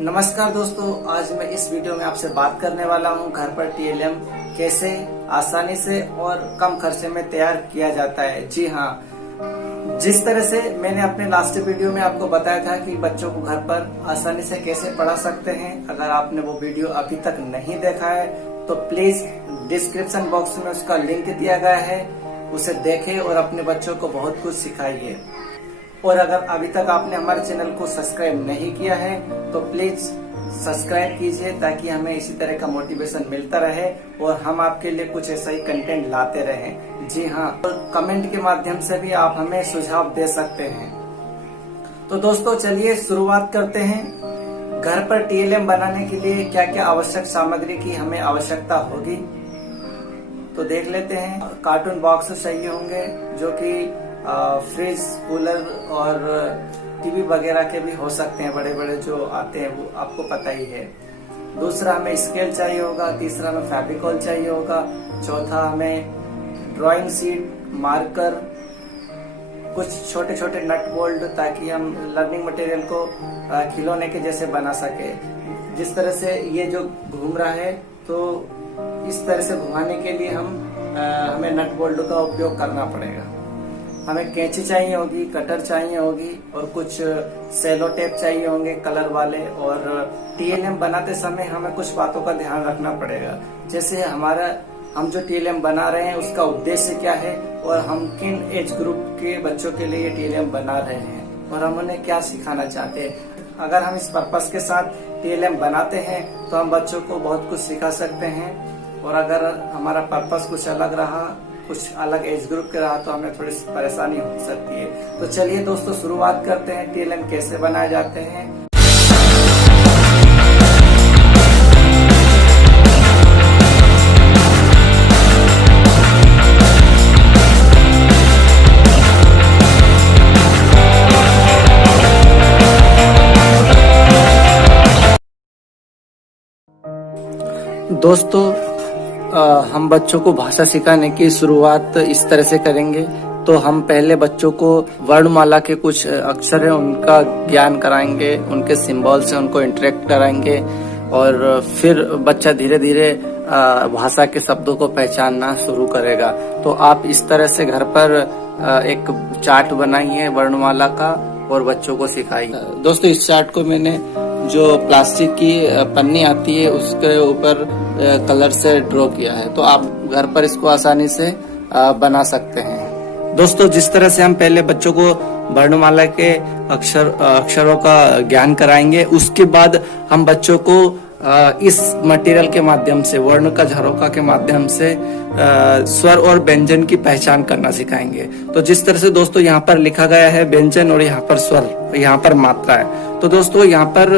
नमस्कार दोस्तों, आज मैं इस वीडियो में आपसे बात करने वाला हूं घर पर टीएलएम कैसे आसानी से और कम खर्चे में तैयार किया जाता है। जी हाँ, जिस तरह से मैंने अपने लास्ट वीडियो में आपको बताया था कि बच्चों को घर पर आसानी से कैसे पढ़ा सकते हैं। अगर आपने वो वीडियो अभी तक नहीं देखा है तो प्लीज डिस्क्रिप्शन बॉक्स में उसका लिंक दिया गया है, उसे देखें और अपने बच्चों को बहुत कुछ सिखाइए। और अगर अभी तक आपने हमारे चैनल को सब्सक्राइब नहीं किया है तो प्लीज सब्सक्राइब कीजिए ताकि हमें इसी तरह का मोटिवेशन मिलता रहे और हम आपके लिए कुछ ऐसा ही कंटेंट लाते रहें। जी हाँ, तो कमेंट के माध्यम से भी आप हमें सुझाव दे सकते हैं। तो दोस्तों चलिए शुरुआत करते हैं। घर पर टीएलएम बनाने के लिए क्या क्या आवश्यक सामग्री की हमें आवश्यकता होगी तो देख लेते हैं। कार्टून बॉक्स चाहिए होंगे जो कि फ्रिज, कूलर और टीवी वगैरह के भी हो सकते हैं, बड़े बड़े जो आते हैं वो आपको पता ही है। दूसरा हमें स्केल चाहिए होगा, तीसरा हमें फेविकोल चाहिए होगा, चौथा हमें ड्राइंग शीट, मार्कर, कुछ छोटे छोटे नट बोल्ट ताकि हम लर्निंग मटेरियल को खिलौने के जैसे बना सके। जिस तरह से ये जो घूम रहा है तो इस तरह से घुमाने के लिए हमें नट बोल्ट का उपयोग करना पड़ेगा। हमें कैंची चाहिए होगी, कटर चाहिए होगी और कुछ सेलो टेप चाहिए होंगे कलर वाले। और टीएलएम बनाते समय हमें कुछ बातों का ध्यान रखना पड़ेगा, जैसे हम जो टीएलएम बना रहे हैं उसका उद्देश्य क्या है और हम किन एज ग्रुप के बच्चों के लिए टीएलएम बना रहे हैं और हम उन्हें क्या सिखाना चाहते हैं। अगर हम इस पर्पस के साथ टीएलएम बनाते हैं तो हम बच्चों को बहुत कुछ सिखा सकते हैं, और अगर हमारा पर्पस कुछ अलग रहा, कुछ अलग एज ग्रुप के रहा तो हमें थोड़ी परेशानी हो सकती है। तो चलिए दोस्तों शुरुआत करते हैं टीएलएम कैसे बनाए जाते हैं। दोस्तों हम बच्चों को भाषा सिखाने की शुरुआत इस तरह से करेंगे। तो हम पहले बच्चों को वर्णमाला के कुछ अक्षर हैं उनका ज्ञान कराएंगे, उनके सिंबल से उनको इंटरेक्ट कराएंगे और फिर बच्चा धीरे धीरे भाषा के शब्दों को पहचानना शुरू करेगा। तो आप इस तरह से घर पर एक चार्ट बनाइए वर्णमाला का और बच्चों को सिखाइए। दोस्तों इस चार्ट को मैंने जो प्लास्टिक की पन्नी आती है उसके ऊपर कलर से ड्रॉ किया है, तो आप घर पर इसको आसानी से बना सकते हैं। दोस्तों जिस तरह से हम पहले बच्चों को वर्णमाला के अक्षरों का ज्ञान कराएंगे, उसके बाद हम बच्चों को इस मटेरियल के माध्यम से, वर्ण का झरोखा के माध्यम से स्वर और व्यंजन की पहचान करना सिखाएंगे। तो जिस तरह से दोस्तों यहाँ पर लिखा गया है व्यंजन और यहाँ पर स्वर, यहाँ पर मात्रा है। तो दोस्तों यहाँ पर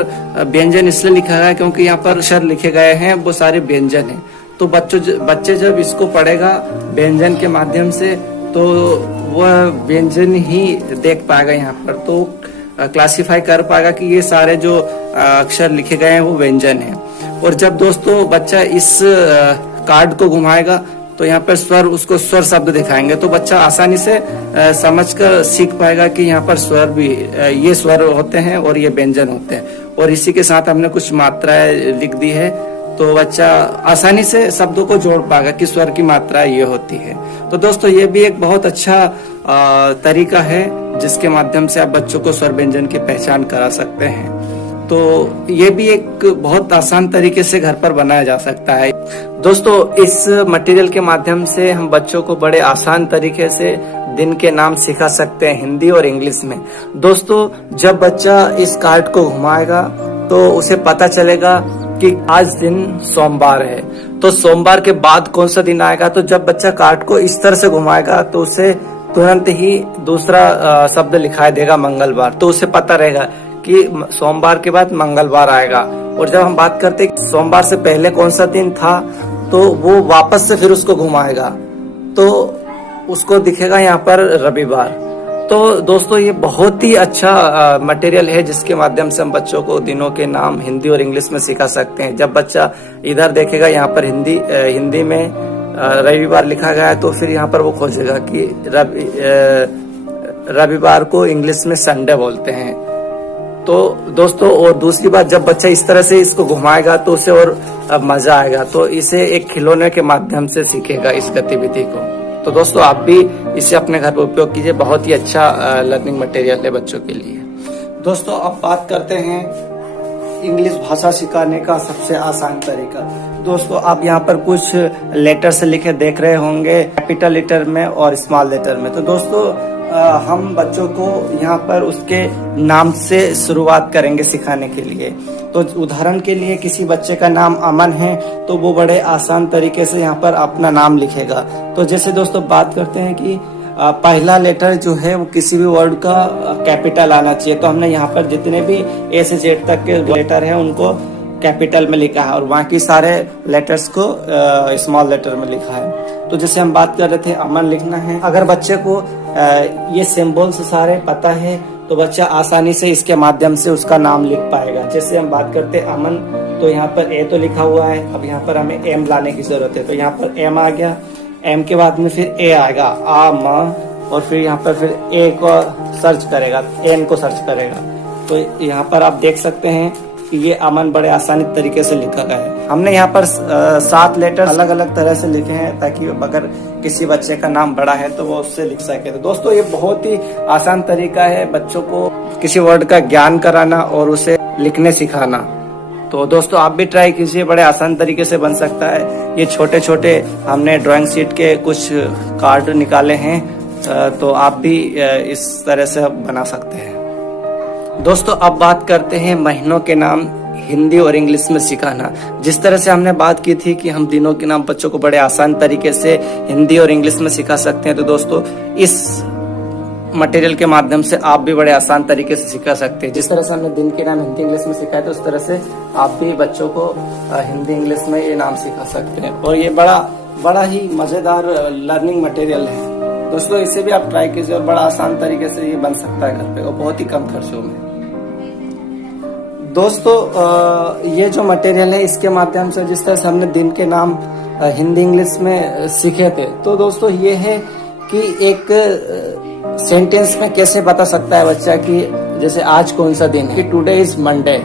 व्यंजन इसलिए लिखा गया है क्योंकि यहाँ पर अक्षर लिखे गए हैं वो सारे व्यंजन हैं। तो बच्चे जब इसको पढ़ेगा व्यंजन के माध्यम से तो वह व्यंजन ही देख पाएगा, यहाँ पर तो क्लासिफाई कर पाएगा कि ये सारे जो अक्षर लिखे गए हैं वो व्यंजन हैं। और जब दोस्तों बच्चा इस कार्ड को घुमाएगा तो यहाँ पर स्वर, उसको स्वर शब्द दिखाएंगे तो बच्चा आसानी से समझकर सीख पाएगा कि यहाँ पर स्वर भी, ये स्वर होते हैं और ये व्यंजन होते हैं। और इसी के साथ हमने कुछ मात्राएं लिख दी है तो बच्चा आसानी से शब्दों को जोड़ पाएगा कि स्वर की मात्रा ये होती है। तो दोस्तों ये भी एक बहुत अच्छा तरीका है जिसके माध्यम से आप बच्चों को स्वर व्यंजन की पहचान करा सकते हैं। तो ये भी एक बहुत आसान तरीके से घर पर बनाया जा सकता है। दोस्तों इस मटेरियल के माध्यम से हम बच्चों को बड़े आसान तरीके से दिन के नाम सिखा सकते हैं हिंदी और इंग्लिश में। दोस्तों जब बच्चा इस कार्ड को घुमाएगा तो उसे पता चलेगा कि आज दिन सोमवार है, तो सोमवार के बाद कौन सा दिन आएगा। तो जब बच्चा कार्ड को इस तरह से घुमाएगा तो उसे तुरंत ही दूसरा शब्द लिखाई देगा मंगलवार, तो उसे पता रहेगा कि सोमवार के बाद मंगलवार आएगा। और जब हम बात करते हैं सोमवार से पहले कौन सा दिन था तो वो वापस से फिर उसको घुमाएगा तो उसको दिखेगा यहाँ पर रविवार। तो दोस्तों ये बहुत ही अच्छा मटेरियल है जिसके माध्यम से हम बच्चों को दिनों के नाम हिंदी और इंग्लिश में सिखा सकते हैं। जब बच्चा इधर देखेगा यहाँ पर हिंदी में रविवार लिखा गया है तो फिर यहाँ पर वो खोजेगा कि रविवार को इंग्लिश में संडे बोलते हैं। तो दोस्तों, और दूसरी बात, जब बच्चा इस तरह से इसको घुमाएगा तो उसे और मजा आएगा, तो इसे एक खिलौने के माध्यम से सीखेगा इस गतिविधि को। तो दोस्तों, आप भी इसे अपने घर पर उपयोग कीजिए, बहुत ही अच्छा लर्निंग मटेरियल है बच्चों के लिए। दोस्तों, अब बात करते हैं इंग्लिश भाषा सिखाने का सबसे आसान तरीका। दोस्तों, आप यहाँ पर कुछ लेटर से लिखे देख रहे होंगे, कैपिटल लेटर में और स्मॉल लेटर में। तो दोस्तों, हम बच्चों को यहाँ पर उसके नाम से शुरुआत करेंगे सिखाने के लिए। तो उदाहरण के लिए, किसी बच्चे का नाम अमन है तो वो बड़े आसान तरीके से यहाँ पर अपना नाम लिखेगा। तो जैसे दोस्तों बात करते हैं कि पहला लेटर जो है वो किसी भी वर्ड का कैपिटल आना चाहिए, तो हमने यहाँ पर जितने भी ए से जेड तक के लेटर हैं उनको कैपिटल में लिखा है और बाकी सारे लेटर्स को स्मॉल लेटर में लिखा है। तो जैसे हम बात कर रहे थे, अमन लिखना है। अगर बच्चे को ये सिंबल्स सारे पता है तो बच्चा आसानी से इसके माध्यम से उसका नाम लिख पाएगा। जैसे हम बात करते हैं अमन, तो यहाँ पर ए तो लिखा हुआ है, अब यहाँ पर हमें एम लाने की जरूरत है। तो यहाँ पर एम आ गया, एम के बाद में फिर ए आएगा, आ म, और फिर यहाँ पर फिर ए को सर्च करेगा, एन को सर्च करेगा। तो यहाँ पर आप देख सकते हैं कि ये अमन बड़े आसानी तरीके से लिखा गया है। हमने यहाँ पर 7 लेटर अलग अलग तरह से लिखे हैं ताकि अगर किसी बच्चे का नाम बड़ा है तो वो उससे लिख सके। तो दोस्तों, ये बहुत ही आसान तरीका है बच्चों को किसी वर्ड का ज्ञान कराना और उसे लिखने सिखाना। तो दोस्तों, आप भी ट्राई कीजिए, बड़े आसान तरीके से बन सकता है। ये छोटे छोटे हमने ड्राइंग शीट के कुछ कार्ड निकाले हैं, तो आप भी इस तरह से बना सकते हैं। दोस्तों, अब बात करते हैं महीनों के नाम हिंदी और इंग्लिश में सिखाना। जिस तरह से हमने बात की थी कि हम दिनों के नाम बच्चों को बड़े आसान तरीके से हिंदी और इंग्लिश में सिखा सकते हैं, तो दोस्तों इस मटेरियल के माध्यम से आप भी बड़े आसान तरीके से सिखा सकते हैं। जिस तरह से हमने दिन के नाम हिंदी इंग्लिश में सिखाया, तो उस तरह से आप भी बच्चों को हिंदी इंग्लिश में ये नाम सिखा सकते हैं। और ये बड़ा ही मजेदार लर्निंग मटेरियल है दोस्तों, इसे भी आप ट्राई कीजिए और बड़ा आसान तरीके से ये बन सकता है घर पे और बहुत ही कम खर्चों में। दोस्तों, ये जो मटेरियल है इसके माध्यम से जिस तरह से हमने दिन के नाम हिंदी इंग्लिश में सीखे थे, तो दोस्तों ये है कि एक सेंटेंस में कैसे बता सकता है बच्चा कि जैसे आज कौन सा दिन है, कि टुडे इज मंडे।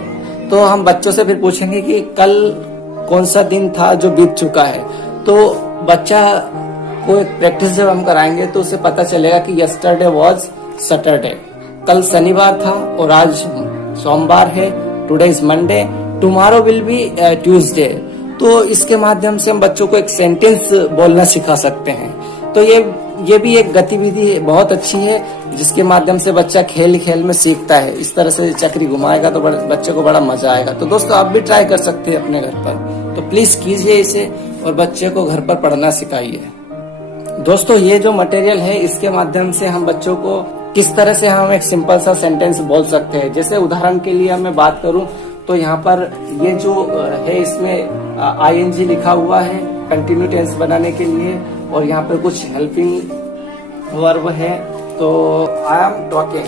तो हम बच्चों से फिर पूछेंगे कि कल कौन सा दिन था जो बीत चुका है। तो बच्चा को एक प्रैक्टिस जब हम कराएंगे तो उसे पता चलेगा कि यस्टरडे वाज सैटरडे, कल शनिवार था और आज सोमवार है, today is Monday, tomorrow will be Tuesday. तो इसके माध्यम से हम बच्चों को एक सेंटेंस बोलना सिखा सकते हैं। तो ये भी एक गतिविधि बहुत अच्छी है जिसके माध्यम से बच्चा खेल खेल में सीखता है। इस तरह से चक्री घुमाएगा तो बच्चे को बड़ा मजा आएगा। तो दोस्तों, आप भी ट्राई कर सकते हैं अपने घर पर, तो प्लीज कीजिए इसे और बच्चे को घर पर पढ़ना सिखाइए। दोस्तों, ये जो मटेरियल है इसके माध्यम से हम बच्चों को किस तरह से हम एक सिंपल सा सेंटेंस बोल सकते हैं। जैसे उदाहरण के लिए मैं बात करूं तो यहाँ पर ये जो है इसमें आईएनजी लिखा हुआ है कंटिन्यू टेंस बनाने के लिए, और यहाँ पर कुछ हेल्पिंग वर्ब है। तो आई एम टॉकिंग,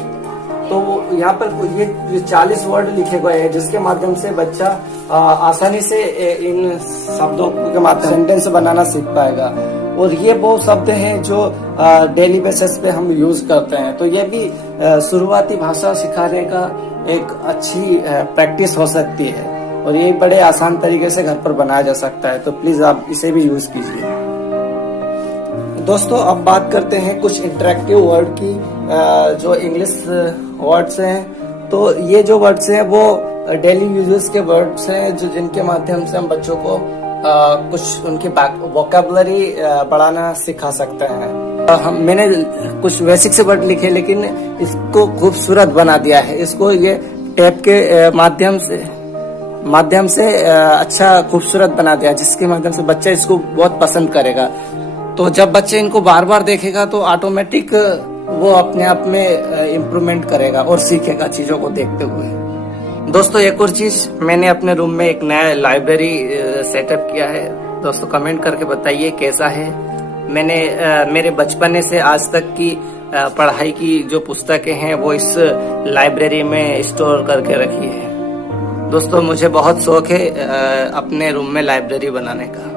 तो यहाँ पर ये 40 वर्ड लिखे गए हैं जिसके माध्यम से बच्चा आसानी से इन शब्दों के माध्यम सेंटेंस बनाना सीख पाएगा। और ये वो शब्द हैं जो डेली बेसिस पे हम यूज करते हैं। तो ये भी शुरुआती भाषा सिखाने का एक अच्छी प्रैक्टिस हो सकती है और ये बड़े आसान तरीके से घर पर बनाया जा सकता है। तो प्लीज आप इसे भी यूज कीजिए। दोस्तों, अब बात करते हैं कुछ इंटरेक्टिव वर्ड की जो इंग्लिश वर्ड्स हैं। तो ये जो वर्ड्स हैं वो डेली यूजेस के वर्ड्स हैं जो जिनके माध्यम से हम बच्चों को कुछ उनकी वोकैबुलरी बढ़ाना सिखा सकते हैं। मैंने कुछ बेसिक से वर्ड लिखे लेकिन इसको खूबसूरत बना दिया है। इसको ये टैप के माध्यम से अच्छा खूबसूरत बना दिया जिसके माध्यम से बच्चा इसको बहुत पसंद करेगा। तो जब बच्चे इनको बार बार देखेगा तो ऑटोमेटिक वो अपने आप में इम्प्रूवमेंट करेगा और सीखेगा चीजों को देखते हुए। दोस्तों, एक और चीज, मैंने अपने रूम में एक नया लाइब्रेरी सेटअप किया है। दोस्तों, कमेंट करके बताइए कैसा है। मैंने मेरे बचपने से आज तक की पढ़ाई की जो पुस्तकें हैं वो इस लाइब्रेरी में स्टोर करके रखी है। दोस्तों, मुझे बहुत शौक है अपने रूम में लाइब्रेरी बनाने का।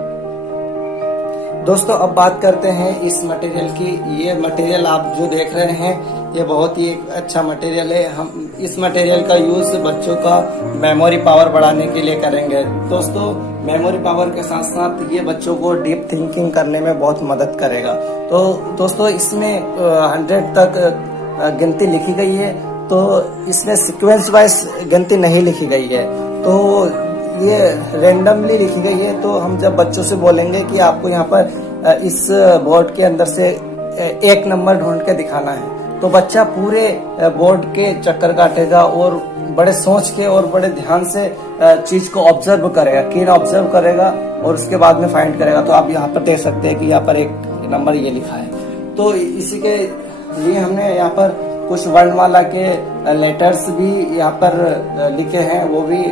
दोस्तों अब बात करते हैं इस मटेरियल की। ये मटेरियल आप जो देख रहे हैं ये बहुत ही एक अच्छा मटेरियल है। हम इस मटेरियल का यूज बच्चों का मेमोरी पावर बढ़ाने के लिए करेंगे। दोस्तों मेमोरी पावर के साथ साथ ये बच्चों को डीप थिंकिंग करने में बहुत मदद करेगा। तो दोस्तों इसमें 100 तक गिनती लिखी गई है, तो इसमें सीक्वेंस वाइज गिनती नहीं लिखी गई है, तो ये रैंडमली लिखी गई है। तो हम जब बच्चों से बोलेंगे कि आपको यहाँ पर इस बोर्ड के अंदर से एक नंबर ढूंढ के दिखाना है, तो बच्चा पूरे बोर्ड के चक्कर काटेगा और बड़े सोच के और बड़े ध्यान से चीज को ऑब्जर्व करेगा, कीन ऑब्जर्व करेगा और उसके बाद में फाइंड करेगा। तो आप यहाँ पर देख सकते हैं कि यहाँ पर एक नंबर ये लिखा है। तो इसी के लिए हमने यहाँ पर कुछ वर्णमाला के लेटर्स भी यहाँ पर लिखे हैं, वो भी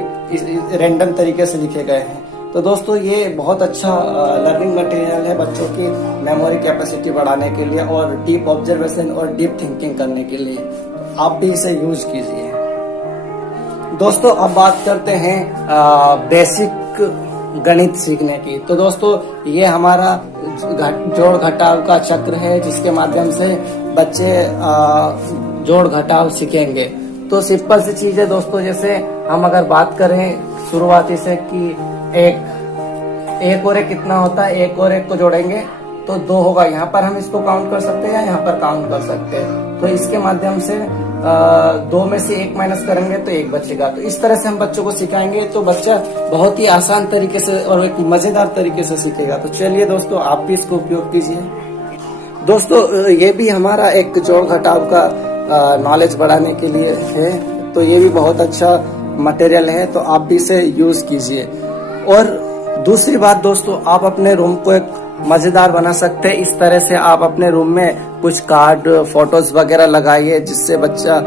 रैंडम तरीके से लिखे गए हैं। तो दोस्तों ये बहुत अच्छा लर्निंग मटेरियल है बच्चों की मेमोरी कैपेसिटी बढ़ाने के लिए और डीप ऑब्जर्वेशन और डीप थिंकिंग करने के लिए। आप भी इसे यूज कीजिए। दोस्तों अब बात करते हैं बेसिक गणित सीखने की। तो दोस्तों ये हमारा जोड़ घटाव का चक्र है, जिसके माध्यम से बच्चे जोड़ घटाव सीखेंगे। तो सिंपल सी चीज है दोस्तों, जैसे हम अगर बात करें शुरुआती से कि एक और एक कितना होता है, एक और एक को जोड़ेंगे तो 2 होगा। यहाँ पर हम इसको काउंट कर सकते हैं या यहाँ पर काउंट कर सकते हैं। तो इसके माध्यम से 2 में से 1 माइनस करेंगे तो 1 बचेगा। तो इस तरह से हम बच्चों को सिखाएंगे तो बच्चा बहुत ही आसान तरीके से और एक मजेदार तरीके से सीखेगा। तो चलिए दोस्तों आप भी इसको उपयोग कीजिए। दोस्तों ये भी हमारा एक जोड़ घटाव का नॉलेज बढ़ाने के लिए है, तो ये भी बहुत अच्छा मटेरियल है, तो आप भी इसे यूज कीजिए। और दूसरी बात दोस्तों, आप अपने रूम को एक मजेदार बना सकते हैं। इस तरह से आप अपने रूम में कुछ कार्ड, फोटोज वगैरह लगाइए, जिससे बच्चा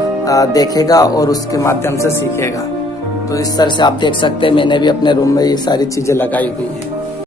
देखेगा और उसके माध्यम से सीखेगा। तो इस तरह से आप देख सकते हैं, मैंने भी अपने रूम में ये सारी चीजें लगाई हुई है।